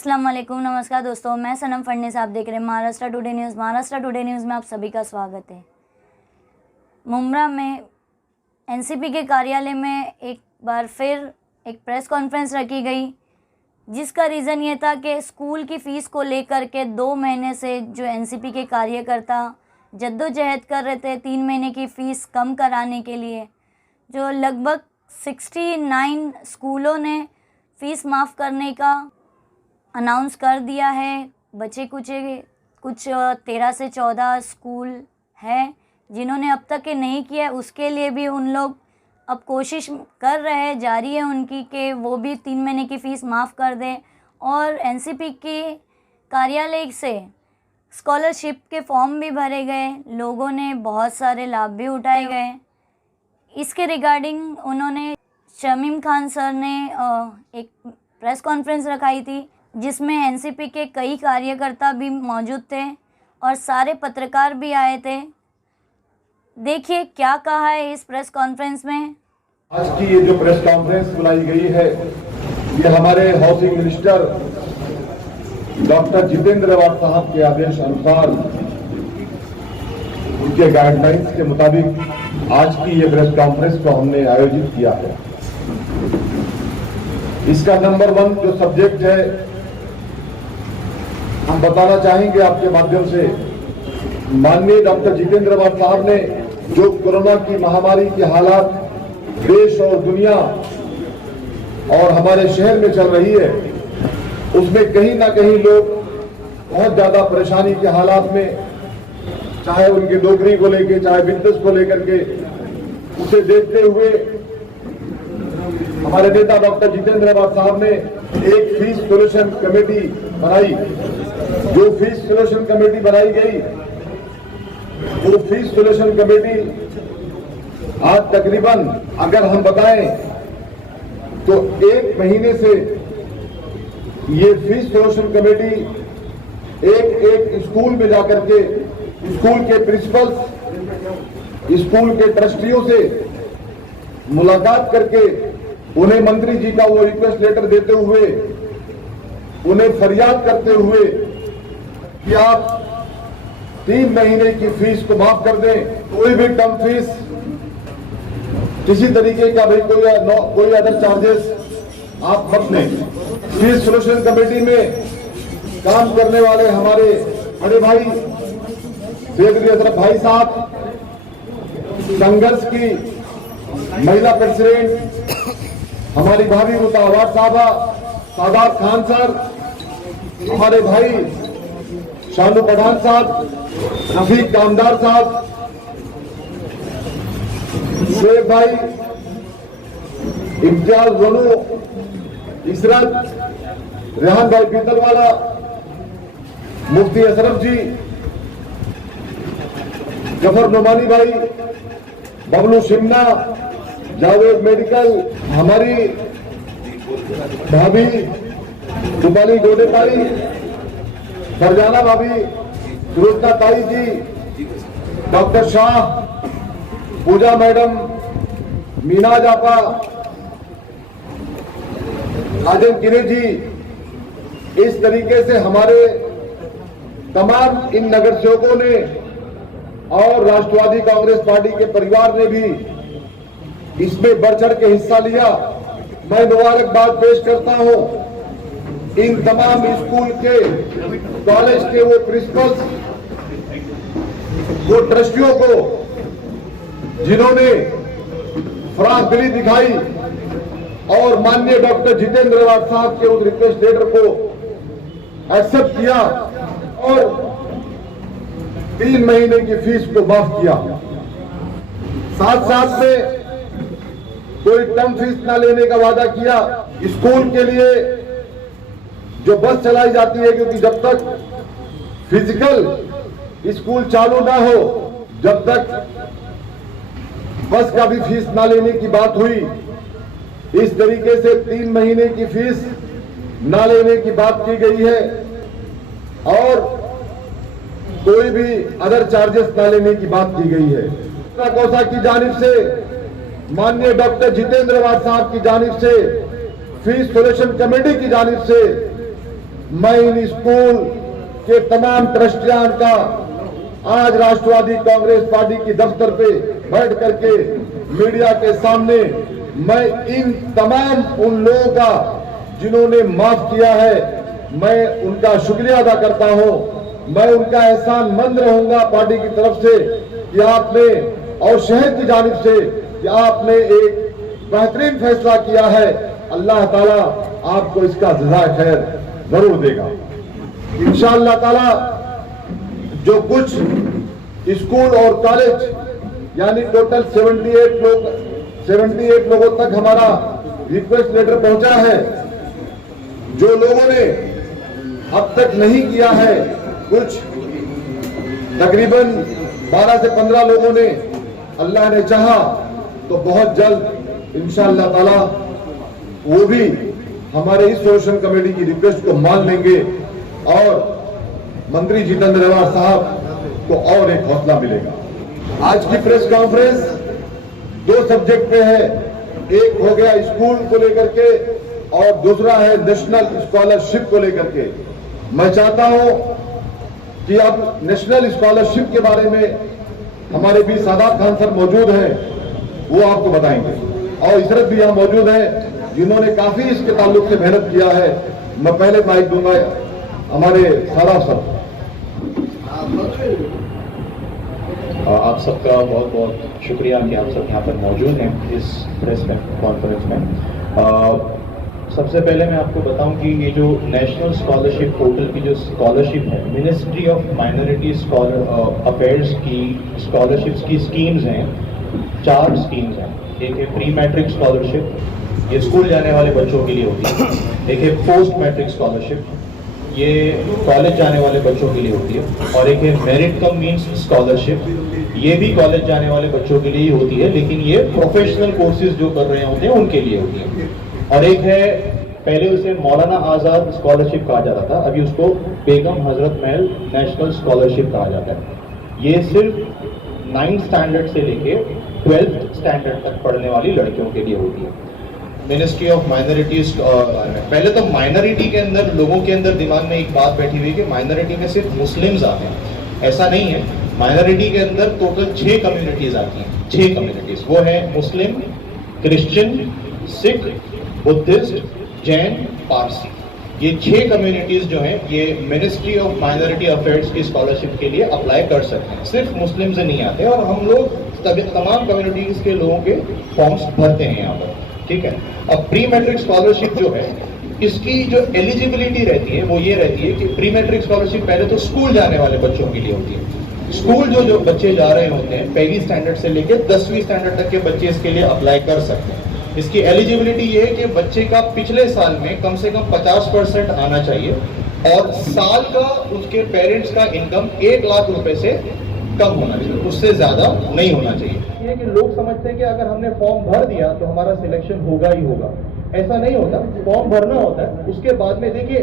अस्सलाम वालेकुम, नमस्कार दोस्तों, मैं सनम फडनीस, आप देख रहे हैं Maharashtra today news. Maharashtra today news में आप सभी का स्वागत है। मुंब्रा में एनसीपी के कार्यालय में एक बार फिर एक प्रेस कॉन्फ्रेंस रखी गई, जिसका रीज़न ये था कि स्कूल की फ़ीस को लेकर के 2 महीने से जो एनसीपी के कार्यकर्ता जद्दोजहद कर रहे थे 3 महीने की फ़ीस कम कराने के लिए, जो लगभग 69 स्कूलों ने फ़ीस माफ़ करने का अनाउंस कर दिया है। बचे कुछ 13 से 14 स्कूल हैं जिन्होंने अब तक के नहीं किया है, उसके लिए भी उन लोग अब कोशिश कर रहे हैं, जारी है उनकी, कि वो भी 3 महीने की फ़ीस माफ़ कर दें। और एनसीपी के कार्यालय से स्कॉलरशिप के फॉर्म भी भरे गए, लोगों ने बहुत सारे लाभ भी उठाए गए। इसके रिगार्डिंग उन्होंने शमीम खान सर ने एक प्रेस कॉन्फ्रेंस रखाई थी, जिसमें एनसीपी के कई कार्यकर्ता भी मौजूद थे और सारे पत्रकार भी आए थे। देखिए क्या कहा है इस प्रेस कॉन्फ्रेंस में। आज की ये जो प्रेस कॉन्फ्रेंस बुलाई गई है, ये हमारे हाउसिंग मिनिस्टर डॉक्टर जितेंद्र आवाड साहब के आदेश अनुसार, उनके गाइडलाइंस के मुताबिक आज की ये प्रेस कॉन्फ्रेंस को हमने आयोजित किया है। इसका नंबर 1 जो सब्जेक्ट है, हम बताना चाहेंगे आपके माध्यम से, माननीय डॉक्टर जितेंद्र आवाड साहब ने जो कोरोना की महामारी के हालात देश और दुनिया और हमारे शहर में चल रही है, उसमें कहीं ना कहीं लोग बहुत ज्यादा परेशानी के हालात में, चाहे उनकी नौकरी को लेकर, चाहे बिजनेस को लेकर के, उसे देखते हुए हमारे नेता डॉक्टर जितेंद्र आवाड साहब ने एक फीस सोल्यूशन कमेटी बनाई। जो फीस सोल्यूशन कमेटी बनाई गई, वो फीस सोल्यूशन कमेटी आज तकरीबन अगर हम बताएं तो 1 महीने से ये फीस सोल्यूशन कमेटी एक स्कूल में जाकर के स्कूल के प्रिंसिपल्स, स्कूल के ट्रस्टियों से मुलाकात करके उन्हें मंत्री जी का वो रिक्वेस्ट लेटर देते हुए, उन्हें फरियाद करते हुए कि आप 3 महीने की फीस को माफ कर दें। कोई भी कम फीस, किसी तरीके का भाई कोई अदर चार्जेस आप मत लें। फीस सोल्यूशन कमेटी में काम करने वाले हमारे बड़े भाई सैयद अशरफ भाई साहब, संघर्ष की महिला प्रेसिडेंट हमारी भाभी रुता आवाड साहबा, सादात खान सर, हमारे भाई शानू पठान साहब, रफीक कामदार साहब, शेख भाई, इम्तियाज वनू, इसरत, रेहान भाई पीतलवाला, मुफ्ती अशरफ जी, जफर नोमानी भाई, बबलू शिमना, जावेद मेडिकल, हमारी भाभी रूपाली गोडेपाई, फरजाना भाभी, सुरोजना ताई जी, डॉक्टर शाह, पूजा मैडम, मीना जापा, आजम किरे जी, इस तरीके से हमारे तमाम इन नगर सेवकों ने और राष्ट्रवादी कांग्रेस पार्टी के परिवार ने भी इसमें बढ़ चढ़ के हिस्सा लिया। मैं मुबारकबाद पेश करता हूं इन तमाम स्कूल के, कॉलेज के वो प्रिंसिपल्स, वो ट्रस्टियों को जिन्होंने फराख दिली दिखाई और माननीय डॉक्टर जितेंद्र आवाड साहब के उस रिक्वेस्ट लेटर को एक्सेप्ट किया और 3 महीने की फीस को माफ किया। साथ साथ में कोई कम फीस ना लेने का वादा किया। स्कूल के लिए जो बस चलाई जाती है, क्योंकि जब तक फिजिकल स्कूल चालू ना हो, जब तक बस का भी फीस ना लेने की बात हुई, इस तरीके से 3 महीने की फीस ना लेने की बात की गई है और कोई भी अदर चार्जेस ना लेने की बात की गई है। कोसा की जानिब से, माननीय डॉक्टर जितेंद्र आवाड साहब की जानिब से, फीस सोल्यूशन कमेटी की जानिब से मैं इन स्कूल के तमाम ट्रस्टियान का आज राष्ट्रवादी कांग्रेस पार्टी की दफ्तर पे बैठ करके मीडिया के सामने मैं इन तमाम उन लोगों का जिन्होंने माफ किया है, मैं उनका शुक्रिया अदा करता हूं। मैं उनका एहसान मंद रहूंगा पार्टी की तरफ से कि आपने और शहर की जानिब से कि आपने एक बेहतरीन फैसला किया है। अल्लाह ताला आपको इसका जज़ा खैर जरूर देगा इंशाअल्लाह ताला। जो कुछ स्कूल और कॉलेज यानी टोटल 78 लोगों तक हमारा रिक्वेस्ट लेटर पहुंचा है। जो लोगों ने अब तक नहीं किया है, कुछ तकरीबन 12 से 15 लोगों ने, अल्लाह ने चाहा तो बहुत जल्द इंशाअल्लाह ताला वो भी हमारे इस सोल्यूशन कमेटी की रिक्वेस्ट को मान लेंगे और मंत्री जितेंद्र रेवार साहब को और एक हौसला मिलेगा। आज की प्रेस कॉन्फ्रेंस 2 सब्जेक्ट पे है, एक हो गया स्कूल को लेकर के और दूसरा है नेशनल स्कॉलरशिप को लेकर के। मैं चाहता हूं कि अब नेशनल स्कॉलरशिप के बारे में हमारे बीच सादात खान सर मौजूद हैं, वो आपको बताएंगे और इशरत भी यहां मौजूद है जिन्होंने काफी इसके ताल्लुक से मेहनत किया है। मैं पहले माइक दूंगा हमारे सादात सर। आप सबका बहुत बहुत शुक्रिया कि आप सब यहाँ पर मौजूद हैं इस प्रेस कॉन्फ्रेंस में। सबसे पहले मैं आपको बताऊं कि ये जो नेशनल स्कॉलरशिप पोर्टल की जो स्कॉलरशिप है, मिनिस्ट्री ऑफ माइनॉरिटी अफेयर्स की स्कॉलरशिप्स की स्कीम्स हैं, 4 स्कीम्स हैं। एक है प्री मैट्रिक स्कॉलरशिप, ये स्कूल जाने वाले बच्चों के लिए होती है। एक है पोस्ट मैट्रिक स्कॉलरशिप, ये कॉलेज जाने वाले बच्चों के लिए होती है। और एक है मेरिट कम मींस स्कॉलरशिप, ये भी कॉलेज जाने वाले बच्चों के लिए ही होती है, लेकिन ये प्रोफेशनल कोर्सेज जो कर रहे होते हैं उनके लिए होती है। और एक है, पहले उसे मौलाना आज़ाद स्कॉलरशिप कहा जाता था, अभी उसको बेगम हजरत महल नेशनल स्कॉलरशिप कहा जाता है। ये सिर्फ 9th स्टैंडर्ड से लेके 12th स्टैंडर्ड तक पढ़ने वाली लड़कियों के लिए होती है। मिनिस्ट्री ऑफ माइनॉरिटीज, पहले तो माइनॉरिटी के अंदर लोगों के अंदर दिमाग में एक बात बैठी हुई कि माइनॉरिटी में सिर्फ मुस्लिम्स आते हैं। ऐसा नहीं है, माइनॉरिटी के अंदर टोटल 6 कम्युनिटीज आती हैं। 6 कम्युनिटीज वो है मुस्लिम, क्रिश्चियन, सिख, बुद्धिस्ट, जैन, पारसी। ये 6 कम्युनिटीज जो हैं ये मिनिस्ट्री ऑफ माइनॉरिटी अफेयर्स की स्कॉलरशिप के लिए अप्लाई कर सकते हैं। सिर्फ मुस्लिम से नहीं आते और हम लोग तमाम कम्युनिटीज के लोगों के फॉर्म्स भरते हैं यहाँ पर, ठीक है। अब प्री मैट्रिक स्कॉलरशिप जो है, इसकी जो एलिजिबिलिटी रहती है वो ये रहती है कि प्री मैट्रिक स्कॉलरशिप पहले तो स्कूल जाने वाले बच्चों के लिए होती है। स्कूल जो बच्चे जा रहे होते हैं, पहली स्टैंडर्ड से लेकर 10वीं स्टैंडर्ड तक के बच्चे इसके लिए अप्लाई कर सकते हैं। इसकी एलिजिबिलिटी ये है कि बच्चे का पिछले साल में कम से कम 50% आना चाहिए और साल का उसके पेरेंट्स का इनकम 1 लाख रुपए से कम होना चाहिए, उससे ज्यादा नहीं होना चाहिए। ये कि लोग समझते हैं कि अगर हमने फॉर्म भर दिया तो हमारा सिलेक्शन होगा ही होगा, ऐसा नहीं होता। फॉर्म भरना होता है, उसके बाद में देखिए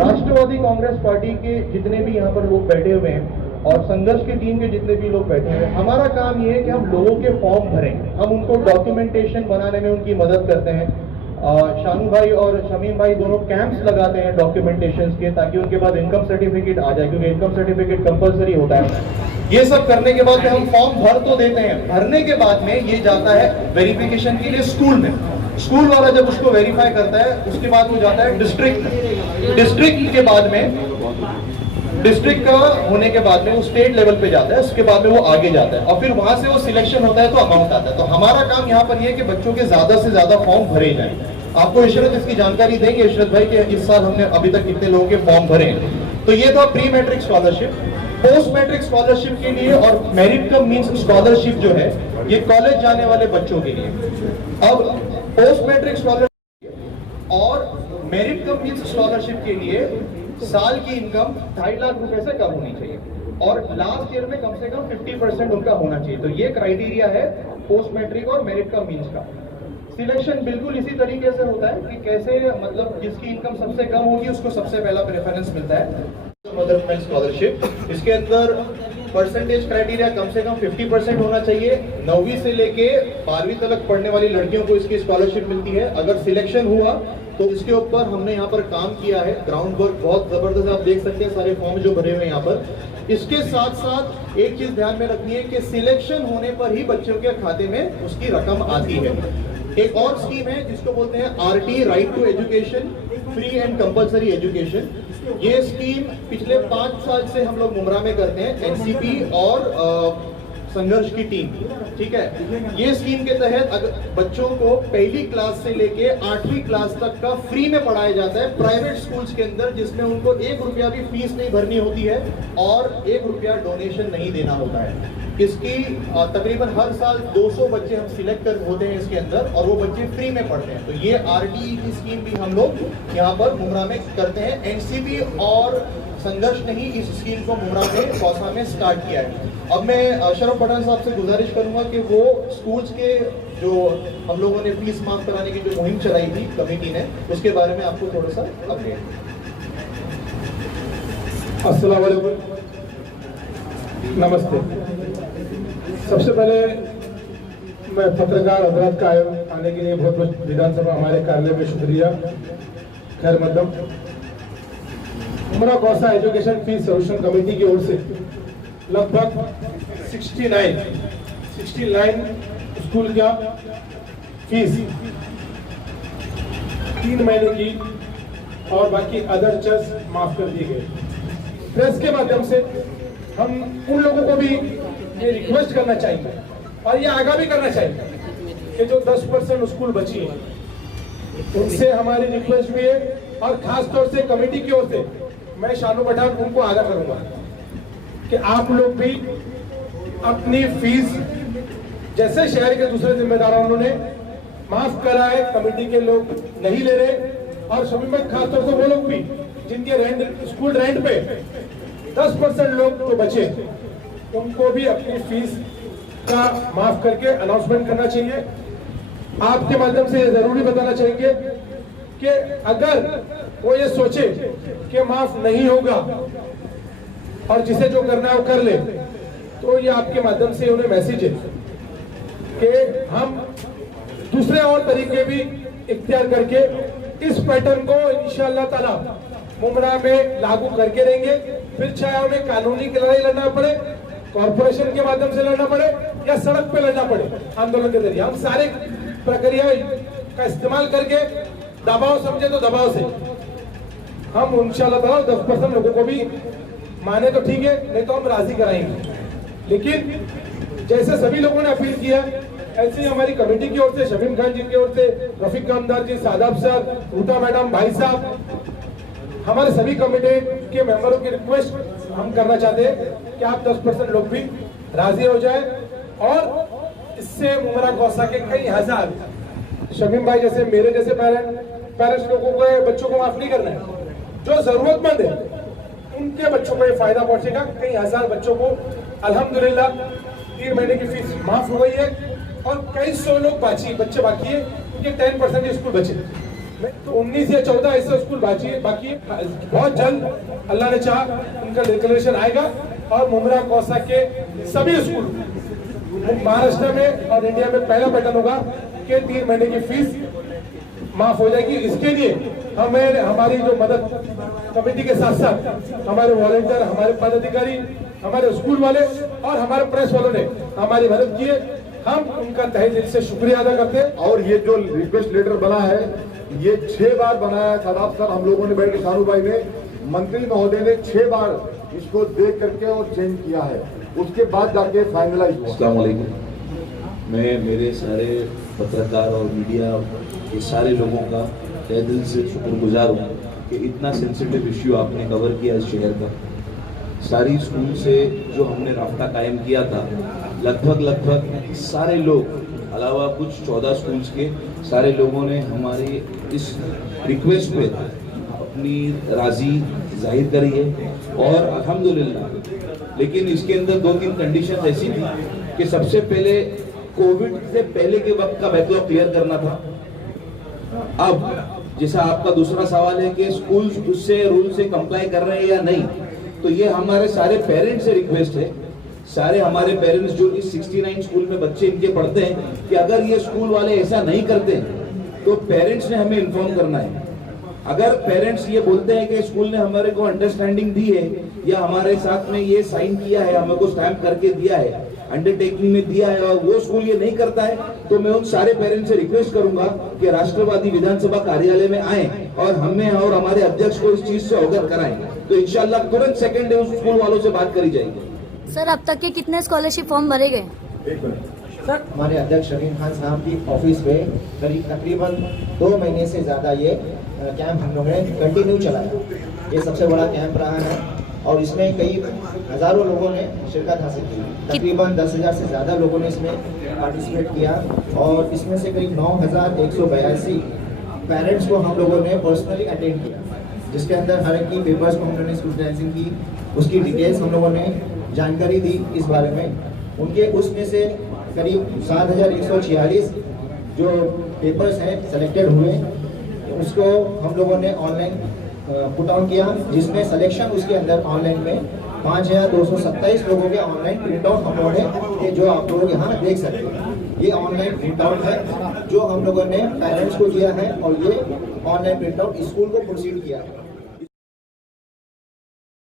राष्ट्रवादी कांग्रेस पार्टी के जितने भी यहाँ पर लोग बैठे हुए हैं और संघर्ष की टीम के जितने भी लोग बैठे हुए हैं, हमारा काम ये है कि हम लोगों के फॉर्म भरें, हम उनको डॉक्यूमेंटेशन बनाने में उनकी मदद करते हैं। शानू भाई और शमीम भाई दोनों कैंप्स लगाते हैं डॉक्यूमेंटेशन के, ताकि उनके बाद इनकम सर्टिफिकेट आ जाए, क्योंकि इनकम सर्टिफिकेट कंपलसरी होता है। ये सब करने के बाद में हम फॉर्म भर तो देते हैं, भरने के बाद में ये जाता है वेरिफिकेशन के लिए स्कूल में। स्कूल वाला जब उसको वेरीफाई करता है उसके बाद वो जाता है डिस्ट्रिक्ट में। डिस्ट्रिक्ट के बाद में, डिस्ट्रिक्ट का होने के बाद में वो स्टेट लेवल पे जाता है, उसके बाद में वो आगे जाता है और फिर वहां से वो सिलेक्शन होता है तो अमाउंट आता है। तो हमारा काम यहाँ पर ये है कि बच्चों के ज्यादा से ज्यादा फॉर्म भरे जाएं। आपको इशरत इसकी जानकारी देंगे इशरत भाई कि इस साल हमने अभी तक कितने लोगों के फॉर्म भरे हैं। तो ये था pre matric scholarship. Post matric scholarship के लिए और मेरिट कम मींस स्कॉलरशिप जो है ये कॉलेज जाने वाले बच्चों के लिए। अब पोस्ट मैट्रिक स्कॉलरशिप और मेरिट कम मींस स्कॉलरशिप के लिए साल की इनकम 2.5 लाख रुपए से कम होनी चाहिए और लास्ट ईयर में कम से कम 50% उनका होना चाहिए। तो ये क्राइटेरिया है पोस्ट मैट्रिक और मेरिट कम मींस का। सिलेक्शन बिल्कुल इसी तरीके से होता है कि कैसे, मतलब जिसकी इनकम सबसे कम होगी उसको सबसे पहला प्रेफरेंस मिलता है। मदर स्कॉलरशिप, इसके अंदर परसेंटेज क्राइटेरिया कम से कम 50% होना चाहिए। 9वीं से लेके 12वीं तक पढ़ने वाली लड़कियों को इसकी स्कॉलरशिप मिलती है। अगर सिलेक्शन हुआ तो इसके ऊपर हमने यहाँ पर काम किया है, ग्राउंड वर्क बहुत जबरदस्त, आप देख सकते हैं सारे फॉर्म जो भरे हुए हैं यहाँ पर। इसके साथ साथ एक चीज ध्यान में रखनी है कि सिलेक्शन होने पर ही बच्चों के खाते में उसकी रकम आती है। एक और स्कीम है जिसको बोलते हैं RT, right to education, free and compulsory education. ये स्कीम पिछले 5 साल से हम लोग मुमरा में करते हैं, NCP और संघर्ष की टीम, ठीक है। ये स्कीम के तहत अगर बच्चों को पहली क्लास से लेके 8वीं क्लास तक का फ्री में पढ़ाया जाता है प्राइवेट स्कूल्स के अंदर, जिसमें उनको 1 रुपया भी फीस नहीं भरनी होती है और 1 रुपया डोनेशन नहीं देना होता है। इसकी तकरीबन हर साल 200 बच्चे हम सिलेक्ट कर होते हैं इसके अंदर और वो बच्चे फ्री में पढ़ते हैं। तो ये RTE की स्कीम भी हम लोग यहाँ पर मुमरा में करते हैं। NCP और संघर्ष ने ही इस स्कीम को मुमरा में कौसा में स्टार्ट किया है। अब मैं शरफ पठान साहब से गुजारिश करूंगा कि वो स्कूल्स के जो हम लोगों ने फीस माफ कराने की जो मुहिम चलाई थी कमेटी ने, उसके बारे में आपको थोड़ा सा अपडेट। अस्सलाम वालेकुम, नमस्ते। सबसे पहले मैं पत्रकार हजरात का आने के लिए बहुत बहुत विधानसभा हमारे कार्यालय में शुक्रिया, खैर मकदम। Mumbra Kausa education fees solution committee की ओर से लगभग 69 स्कूल का फीस 3 महीने की और बाकी अदर चार्ज माफ कर दिए गए। प्रेस के माध्यम से हम उन लोगों को भी ये रिक्वेस्ट करना चाहिए और ये आगा भी करना चाहिए कि जो 10% स्कूल बची है उनसे हमारी रिक्वेस्ट भी है और खास तौर से कमेटी की ओर से मैं शानू पठान उनको आगा करूंगा कि आप लोग भी अपनी फीस जैसे शहर के दूसरे जिम्मेदारों ने माफ करा है, कमेटी के लोग नहीं ले रहे और सभी में खासतौर से वो लोग भी जिनके रेंट स्कूल रेंट पे 10% लोग तो बचे, उनको भी अपनी फीस का माफ करके अनाउंसमेंट करना चाहिए। आपके माध्यम से ये जरूरी बताना चाहिए कि अगर वो ये सोचे कि माफ नहीं होगा और जिसे जो करना है वो कर ले, तो ये आपके माध्यम से उन्हें मैसेज है कि हम दूसरे और तरीके भी इख्तियार करके इस पैटर्न को इंशाअल्लाह ताला मुमरा में लागू करके रहेंगे। फिर चाहे हमें कानूनी लड़ाई लड़ना पड़े, कॉर्पोरेशन के माध्यम से लड़ना पड़े या सड़क पे लड़ना पड़े आंदोलन के जरिए, हम सारे प्रक्रिया का इस्तेमाल करके दबाव समझे तो दबाव से हम इंशाअल्लाह ताला 10% लोगों को भी माने तो ठीक है, नहीं तो हम राजी कराएंगे। लेकिन जैसे सभी लोगों ने अपील किया, ऐसे ही हमारी कमेटी की ओर से शमीम खान जी की ओर से, रफीक कामदार जी, सादाब साहब, ऊटा मैडम, भाई साहब, हमारे सभी कमेटी के मेंबरों की रिक्वेस्ट हम करना चाहते हैं कि आप 10% लोग भी राजी हो जाए और इससे मुमरा कौसा के कई हजार शमीम भाई जैसे मेरे जैसे पेरेंट्स लोगों को बच्चों को माफ नहीं करना है, जो जरूरतमंद है उनके बच्चों को ये फायदा पहुंचेगा। कई हजार बच्चों को अल्हम्दुलिल्लाह 3 महीने की फीस माफ हो गई है और कई 100 लोग बच्चे बाकी है, उनके 10% स्कूल बचे, तो 19 या 14 ऐसे स्कूल बाकी है। बहुत जल्द अल्लाह ने चाहा उनका डिक्लेरेशन आएगा और मुमरा कौसा के सभी स्कूल महाराष्ट्र में और इंडिया में पहला पैटर्न होगा कि 3 महीने की फीस माफ हो जाएगी। इसके लिए हमें हमारी जो मदद कमेटी के साथ साथ हमारे वॉलंटियर, हमारे पदाधिकारी, हमारे स्कूल वाले और हमारे प्रेस वालों ने हमारी मदद की है, हम उनका तहे दिल से शुक्रिया अदा करते हैं। और ये जो रिक्वेस्ट लेटर बना है ये 6 बार बनाया है सादाब सर, हम लोगों ने बैठ के शानू भाई ने, मंत्री महोदय ने 6 बार इसको देख करके और चेंज किया है, उसके बाद जाके फाइनलाइज हुआ। अस्सलाम वालेकुम। मैं मेरे सारे पत्रकार और मीडिया के सारे लोगों का तहे दिल से शुक्रगुजार हूँ कि इतना सेंसिटिव इश्यू आपने कवर किया इस शहर का। सारी स्कूल से जो हमने राब्ता कायम किया था, लगभग सारे लोग अलावा कुछ 14 स्कूल्स के सारे लोगों ने हमारी इस रिक्वेस्ट पे अपनी राज़ी जाहिर करी है और अल्हम्दुलिल्लाह। लेकिन इसके अंदर 2-3 कंडीशन ऐसी थी कि सबसे पहले कोविड से पहले के वक्त का बैकलॉग क्लियर करना था। अब जैसा आपका दूसरा सवाल है कि स्कूल उससे रूल से कंप्लाई कर रहे हैं या नहीं, तो ये हमारे सारे पेरेंट्स से रिक्वेस्ट है सारे हमारे पेरेंट्स जो इस 69 स्कूल में बच्चे इनके पढ़ते हैं कि अगर ये स्कूल वाले ऐसा नहीं करते तो पेरेंट्स ने हमें इन्फॉर्म करना है। अगर पेरेंट्स ये बोलते हैं कि स्कूल ने हमारे को अंडरस्टैंडिंग दी है या हमारे साथ में ये साइन किया है, हमें को स्टैम्प करके दिया है, अंडरटेकिंग में दिया है, और वो स्कूल ये नहीं करता है, तो मैं उन सारे पेरेंट्स से रिक्वेस्ट करूंगा कि राष्ट्रवादी विधानसभा कार्यालय में आए और हमें और हमारे अध्यक्ष को इस चीज से अवगत कराएं। तो इंशाल्लाह तुरंत सेकंड डे उस स्कूल वालों से बात करी जाएगी। सर अब तक के कितने स्कॉलरशिप फॉर्म भरे गए? हमारे अध्यक्ष रहीम खान साहब की ऑफिस में तकरीबन 2 महीने से ज़्यादा ये कैंप हम लोगों ने कंटिन्यू चलाया। ये सबसे बड़ा कैंप रहा है और इसमें कई हज़ारों लोगों ने शिरकत हासिल की। तकरीबन 10,000 से ज़्यादा लोगों ने इसमें पार्टिसिपेट किया और इसमें से करीब 9,182 पेरेंट्स को हम लोगों ने पर्सनली अटेंड किया, जिसके अंदर हर एक की पेपर्स को हम लोगों ने स्क्रूटनाइजिंग की, उसकी डिटेल्स हम लोगों ने जानकारी दी इस बारे में। उनके उसमें से करीब 7,146 जो पेपर्स हैं सेलेक्टेड हुए, उसको हम लोगों ने ऑनलाइन पुट आउट किया, जिसमें सिलेक्शन उसके अंदर ऑनलाइन में 5,227 लोगों के ऑनलाइन प्रिंट आउट हम लोगों ने, जो आप लोग यहाँ देख सकते हैं, ये ऑनलाइन प्रिंट आउट है जो हम लोगों ने पेरेंट्स को दिया है और ये ऑनलाइन प्रिंट आउट स्कूल को प्रोसीड किया है।